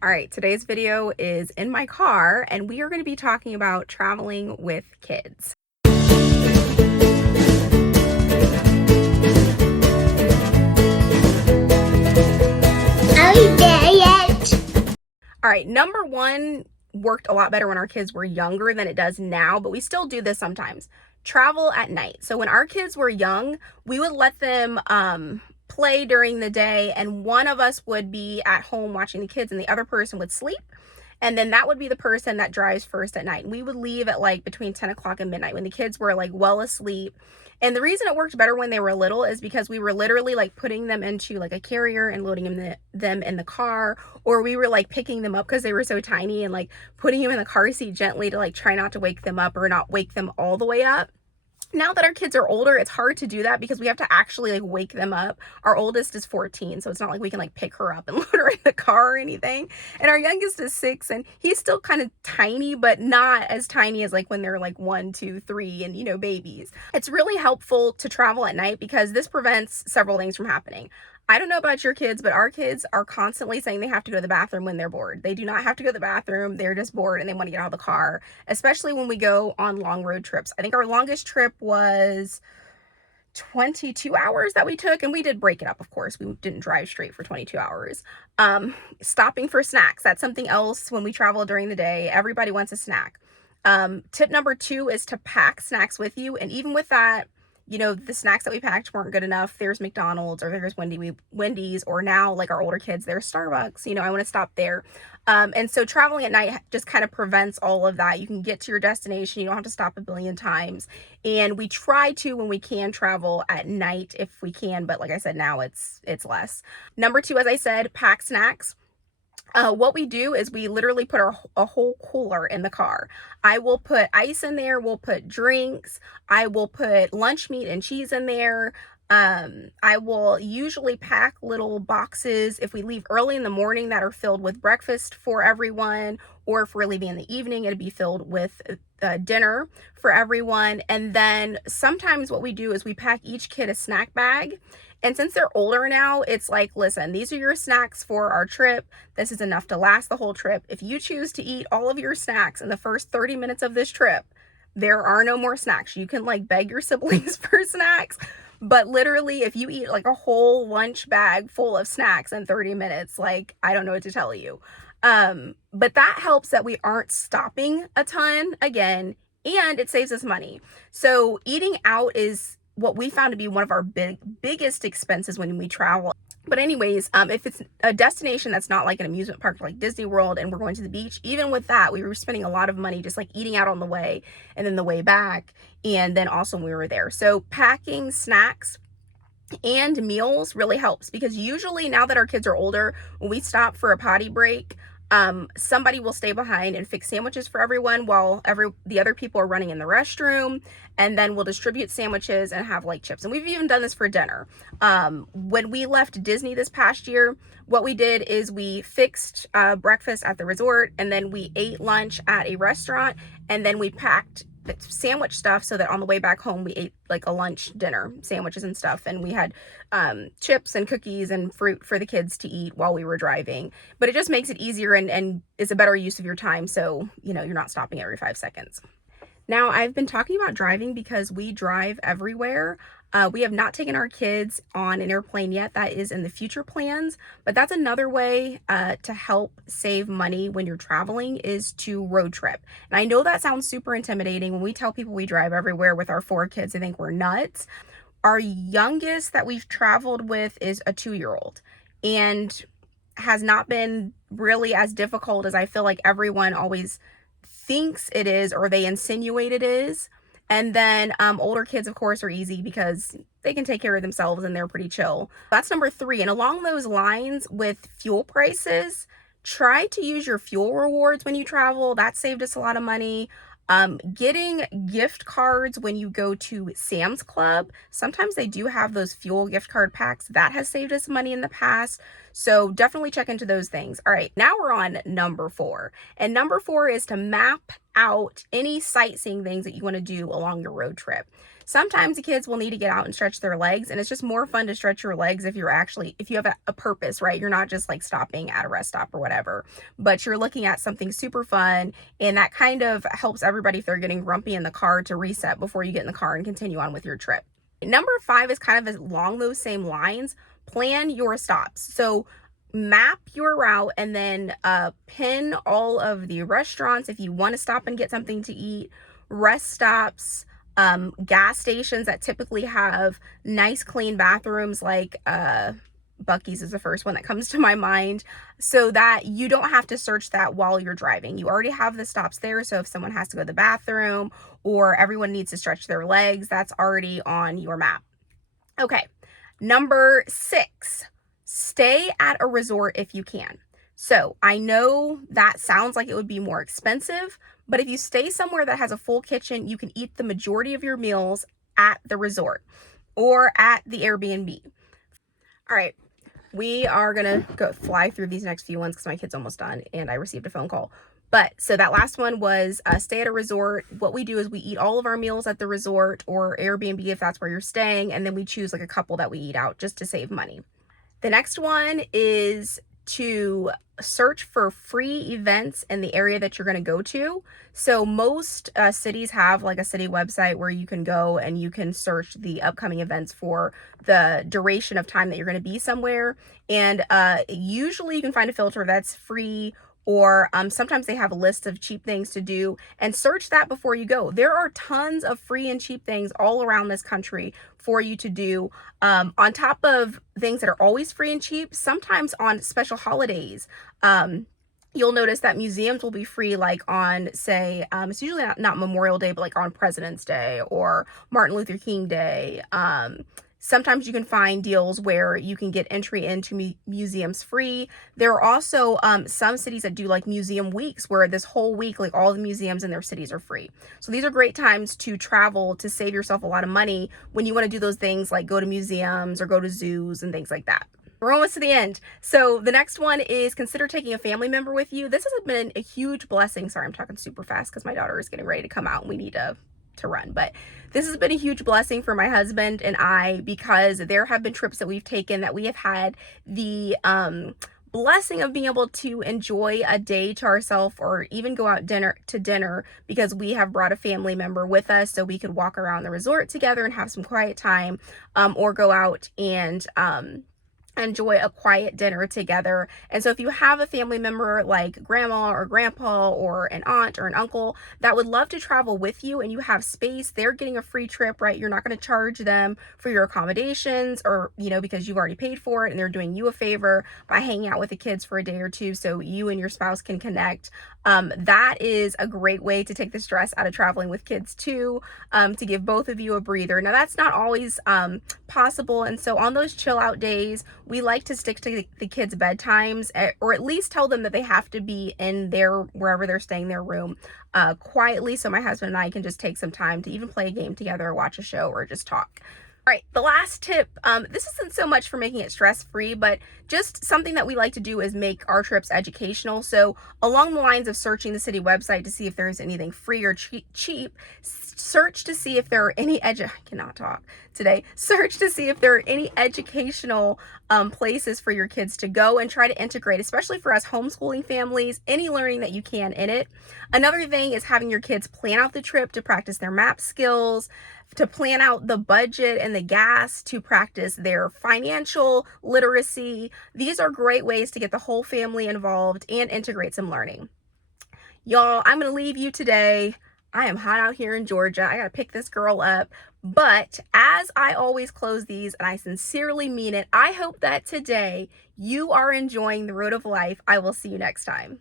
All right, today's video is in my car, and we are going to be talking about traveling with kids. Are we there yet? All right, number one worked a lot better when our kids were younger than it does now, but we still do this sometimes. Travel at night. So when our kids were young, we would let them play during the day, and one of us would be at home watching the kids, and the other person would sleep. And then that would be the person that drives first at night. And we would leave at like between 10 o'clock and midnight when the kids were like well asleep. And the reason it worked better when they were little is because we were literally like putting them into like a carrier and loading them in the car, or we were like picking them up because they were so tiny and like putting them in the car seat gently to like try not to wake them up or not wake them all the way up. Now that our kids are older, it's hard to do that because we have to actually like wake them up. Our oldest is 14, so it's not like we can like pick her up and load her in the car or anything. And our youngest is 6, and he's still kind of tiny, but not as tiny as like when they're like 1, 2, 3 and babies. It's really helpful to travel at night because this prevents several things from happening. I don't know about your kids, but our kids are constantly saying they have to go to the bathroom when they're bored. They do not have to go to the bathroom. They're just bored and they want to get out of the car, especially when we go on long road trips. I think our longest trip was 22 hours that we took, and we did break it up, of course. We didn't drive straight for 22 hours. Stopping for snacks. That's something else when we travel during the day. Everybody wants a snack. Tip number 2 is to pack snacks with you. And even with that, the snacks that we packed weren't good enough. There's McDonald's or there's Wendy's, or now like our older kids, there's Starbucks. I want to stop there. And so traveling at night just kind of prevents all of that. You can get to your destination. You don't have to stop a billion times. And we try to, when we can, travel at night if we can. But like I said, now it's less. Number 2, as I said, pack snacks. What we do is we literally put a whole cooler in the car. I will put ice in there. We'll put drinks. I will put lunch meat and cheese in there. I will usually pack little boxes if we leave early in the morning that are filled with breakfast for everyone, or if we're leaving in the evening, it'll be filled with dinner for everyone. And then sometimes what we do is we pack each kid a snack bag. And since they're older now, it's like, listen, these are your snacks for our trip. This is enough to last the whole trip. If you choose to eat all of your snacks in the first 30 minutes of this trip, there are no more snacks. You can like beg your siblings for snacks. But literally, if you eat like a whole lunch bag full of snacks in 30 minutes, like, I don't know what to tell you. But that helps that we aren't stopping a ton again, and it saves us money. So eating out is what we found to be one of our biggest expenses when we travel. But anyways, if it's a destination that's not like an amusement park like Disney World and we're going to the beach, even with that, we were spending a lot of money just like eating out on the way and then the way back, and then also when we were there. So packing snacks and meals really helps, because usually now that our kids are older, when we stop for a potty break, somebody will stay behind and fix sandwiches for everyone while the other people are running in the restroom, and then we'll distribute sandwiches and have like chips. And we've even done this for dinner. When we left Disney this past year, what we did is we fixed breakfast at the resort, and then we ate lunch at a restaurant, and then we packed sandwich stuff so that on the way back home we ate like a lunch dinner sandwiches and stuff, and we had chips and cookies and fruit for the kids to eat while we were driving. But it just makes it easier and is a better use of your time, so you're not stopping every 5 seconds. Now, I've been talking about driving because we drive everywhere. We have not taken our kids on an airplane yet. That is in the future plans, but that's another way to help save money when you're traveling, is to road trip. And I know that sounds super intimidating. When we tell people we drive everywhere with our 4 kids, they think we're nuts. Our youngest that we've traveled with is a 2-year-old, and has not been really as difficult as I feel like everyone always thinks it is, or they insinuate it is. And then older kids, of course, are easy because they can take care of themselves and they're pretty chill. That's number 3. And along those lines with fuel prices, try to use your fuel rewards when you travel. That saved us a lot of money. Getting gift cards when you go to Sam's Club. Sometimes they do have those fuel gift card packs. That has saved us money in the past. So definitely check into those things. All right, now we're on number 4. And number 4 is to map out any sightseeing things that you want to do along your road trip. Sometimes the kids will need to get out and stretch their legs, and it's just more fun to stretch your legs if you have a purpose, right? You're not just like stopping at a rest stop or whatever, but you're looking at something super fun, and that kind of helps everybody if they're getting grumpy in the car to reset before you get in the car and continue on with your trip. Number 5 is kind of along those same lines. Plan your stops. So map your route and then pin all of the restaurants if you want to stop and get something to eat, rest stops, gas stations that typically have nice clean bathrooms, like Buc-ee's is the first one that comes to my mind, so that you don't have to search that while you're driving. You already have the stops there, so if someone has to go to the bathroom or everyone needs to stretch their legs, that's already on your map. Okay, number 6, stay at a resort if you can. So I know that sounds like it would be more expensive, but if you stay somewhere that has a full kitchen, you can eat the majority of your meals at the resort or at the Airbnb. All right, we are gonna go fly through these next few ones because my kid's almost done and I received a phone call. But so that last one was stay at a resort. What we do is we eat all of our meals at the resort or Airbnb if that's where you're staying, and then we choose like a couple that we eat out just to save money. The next one is to search for free events in the area that you're going to go to. So most cities have like a city website where you can go and you can search the upcoming events for the duration of time that you're going to be somewhere. And usually you can find a filter that's free, or sometimes they have a list of cheap things to do, and search that before you go. There are tons of free and cheap things all around this country for you to do, on top of things that are always free and cheap. Sometimes on special holidays, you'll notice that museums will be free, like on, say, it's usually not Memorial Day, but like on President's Day or Martin Luther King Day. Sometimes you can find deals where you can get entry into museums free. There are also some cities that do like museum weeks where this whole week, like all the museums in their cities are free. So these are great times to travel to save yourself a lot of money when you want to do those things like go to museums or go to zoos and things like that. We're almost to the end. So the next one is consider taking a family member with you. This has been a huge blessing. Sorry, I'm talking super fast because my daughter is getting ready to come out and we need to run. But this has been a huge blessing for my husband and I, because there have been trips that we've taken that we have had the blessing of being able to enjoy a day to ourselves or even go out to dinner because we have brought a family member with us, so we could walk around the resort together and have some quiet time, or go out and enjoy a quiet dinner together. And so if you have a family member like grandma or grandpa or an aunt or an uncle that would love to travel with you and you have space, they're getting a free trip, right? You're not going to charge them for your accommodations, or, because you've already paid for it, and they're doing you a favor by hanging out with the kids for a day or two so you and your spouse can connect. That is a great way to take the stress out of traveling with kids too, to give both of you a breather. Now that's not always possible, and so on those chill out days, we like to stick to the kids' bedtimes, or at least tell them that they have to be in wherever they're staying, their room, quietly, so my husband and I can just take some time to even play a game together or watch a show or just talk. All right, the last tip, this isn't so much for making it stress-free, but just something that we like to do is make our trips educational. So along the lines of searching the city website to see if there's anything free or cheap, search to see if there are any I cannot talk today. Search to see if there are any educational places for your kids to go, and try to integrate, especially for us homeschooling families, any learning that you can in it. Another thing is having your kids plan out the trip to practice their map skills, to plan out the budget and the gas, to practice their financial literacy. These are great ways to get the whole family involved and integrate some learning. Y'all, I'm going to leave you today. I am hot out here in Georgia. I got to pick this girl up. But as I always close these, and I sincerely mean it, I hope that today you are enjoying the road of life. I will see you next time.